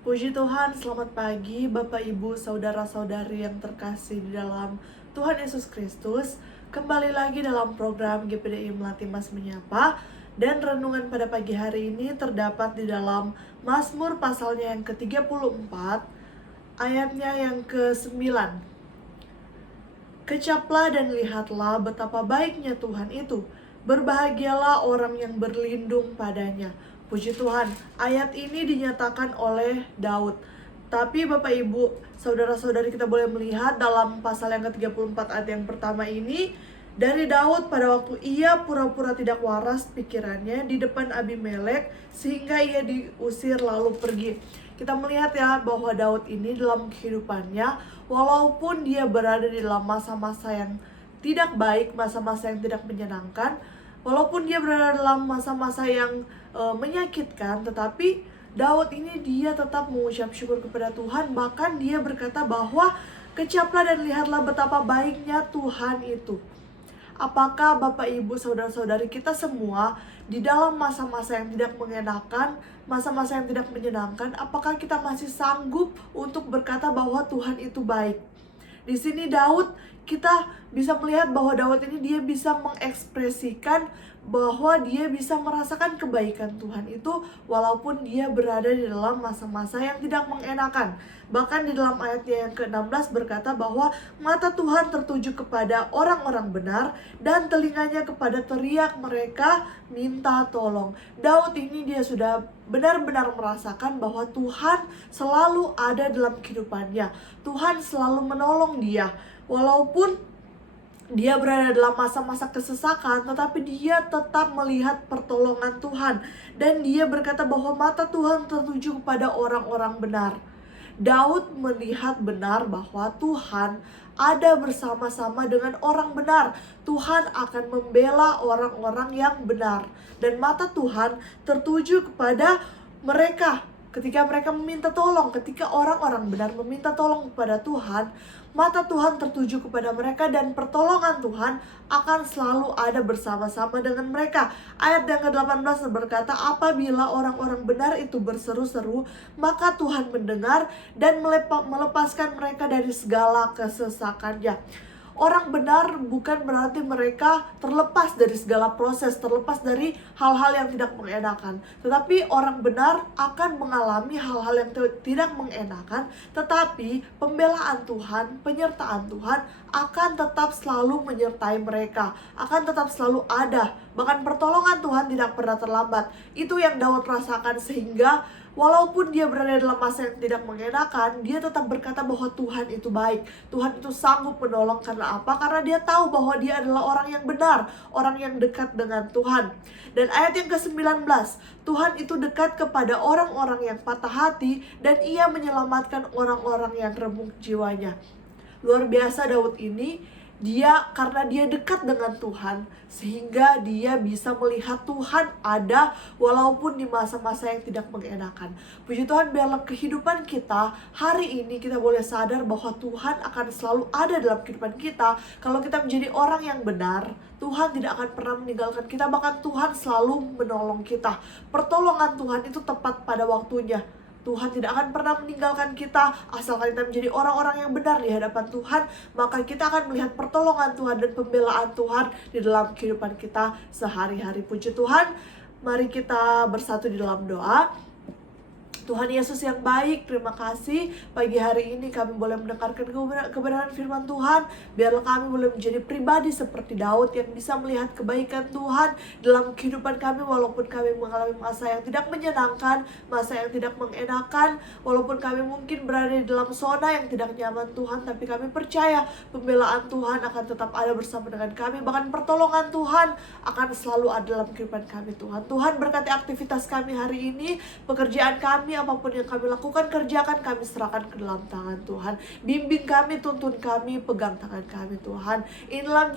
Puji Tuhan, selamat pagi Bapak Ibu, Saudara-saudari yang terkasih di dalam Tuhan Yesus Kristus. Kembali lagi dalam program GPDI Melati Mas Menyapa. Dan renungan pada pagi hari ini terdapat di dalam Mazmur pasalnya yang ke-34, ayatnya yang ke-9. Kecaplah dan lihatlah betapa baiknya Tuhan itu. Berbahagialah orang yang berlindung padanya. Puji Tuhan, ayat ini dinyatakan oleh Daud. Tapi Bapak Ibu, saudara-saudari, kita boleh melihat dalam pasal yang ke-34 ayat yang pertama ini, dari Daud pada waktu ia pura-pura tidak waras pikirannya di depan Abimelek sehingga ia diusir lalu pergi. Kita melihat ya bahwa Daud ini dalam kehidupannya, walaupun dia berada di dalam masa-masa yang tidak baik, masa-masa yang tidak menyenangkan, walaupun dia berada dalam masa-masa yang menyakitkan, tetapi Daud ini dia tetap mengucap syukur kepada Tuhan. Bahkan dia berkata bahwa kecaplah dan lihatlah betapa baiknya Tuhan itu. Apakah Bapak Ibu saudara-saudari kita semua di dalam masa-masa yang tidak mengenakan, masa-masa yang tidak menyenangkan, apakah kita masih sanggup untuk berkata bahwa Tuhan itu baik? Di sini Daud, kita bisa melihat bahwa Daud ini dia bisa mengekspresikan bahwa dia bisa merasakan kebaikan Tuhan itu walaupun dia berada di dalam masa-masa yang tidak mengenakan. Bahkan di dalam ayatnya yang ke-16 berkata bahwa mata Tuhan tertuju kepada orang-orang benar dan telinganya kepada teriak mereka minta tolong. Daud ini dia sudah benar-benar merasakan bahwa Tuhan selalu ada dalam kehidupannya. Tuhan selalu menolong dia. Walaupun dia berada dalam masa-masa kesesakan, tetapi dia tetap melihat pertolongan Tuhan. Dan dia berkata bahwa mata Tuhan tertuju kepada orang-orang benar. Daud melihat benar bahwa Tuhan ada bersama-sama dengan orang benar. Tuhan akan membela orang-orang yang benar. Dan mata Tuhan tertuju kepada mereka ketika mereka meminta tolong. Ketika orang-orang benar meminta tolong kepada Tuhan, mata Tuhan tertuju kepada mereka dan pertolongan Tuhan akan selalu ada bersama-sama dengan mereka. Ayat yang ke-18 berkata, apabila orang-orang benar itu berseru-seru, maka Tuhan mendengar dan melepaskan mereka dari segala kesesakannya. Orang benar bukan berarti mereka terlepas dari segala proses, terlepas dari hal-hal yang tidak mengenakan. Tetapi orang benar akan mengalami hal-hal yang tidak mengenakan, tetapi pembelaan Tuhan, penyertaan Tuhan akan tetap selalu menyertai mereka, akan tetap selalu ada. Bahkan pertolongan Tuhan tidak pernah terlambat. Itu yang Daud rasakan, sehingga walaupun dia berada dalam masa yang tidak mengenakan, dia tetap berkata bahwa Tuhan itu baik. Tuhan itu sanggup menolong. Karena apa? Karena dia tahu bahwa dia adalah orang yang benar, orang yang dekat dengan Tuhan. Dan ayat yang ke-19, Tuhan itu dekat kepada orang-orang yang patah hati dan ia menyelamatkan orang-orang yang remuk jiwanya. Luar biasa Daud ini, karena dia dekat dengan Tuhan, sehingga dia bisa melihat Tuhan ada walaupun di masa-masa yang tidak mengenakan. Puji Tuhan, biarlah kehidupan kita hari ini kita boleh sadar bahwa Tuhan akan selalu ada dalam kehidupan kita. Kalau kita menjadi orang yang benar, Tuhan tidak akan pernah meninggalkan kita, bahkan Tuhan selalu menolong kita. Pertolongan Tuhan itu tepat pada waktunya. Tuhan tidak akan pernah meninggalkan kita asalkan kita menjadi orang-orang yang benar di hadapan Tuhan. Maka kita akan melihat pertolongan Tuhan dan pembelaan Tuhan di dalam kehidupan kita sehari-hari. Puji Tuhan, mari kita bersatu di dalam doa. Tuhan Yesus yang baik, terima kasih pagi hari ini kami boleh mendengarkan kebenaran firman Tuhan. Biarlah kami boleh menjadi pribadi seperti Daud yang bisa melihat kebaikan Tuhan dalam kehidupan kami, walaupun kami mengalami masa yang tidak menyenangkan, masa yang tidak mengenakan, walaupun kami mungkin berada di dalam zona yang tidak nyaman Tuhan, tapi kami percaya pembelaan Tuhan akan tetap ada bersama dengan kami. Bahkan pertolongan Tuhan akan selalu ada dalam kehidupan kami Tuhan. Tuhan berkati aktivitas kami hari ini, pekerjaan kami, apapun yang kami lakukan, kerjakan, kami serahkan ke dalam tangan Tuhan. Bimbing kami, tuntun kami, pegang tangan kami Tuhan. Inilah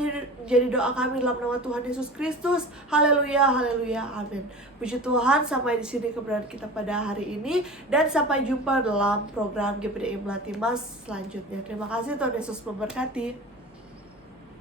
jadi doa kami dalam nama Tuhan Yesus Kristus. Haleluya, haleluya, amin. Puji Tuhan, sampai di sini keberadaan kita pada hari ini, dan sampai jumpa dalam program GPDI Melati Mas selanjutnya. Terima kasih, Tuhan Yesus memberkati.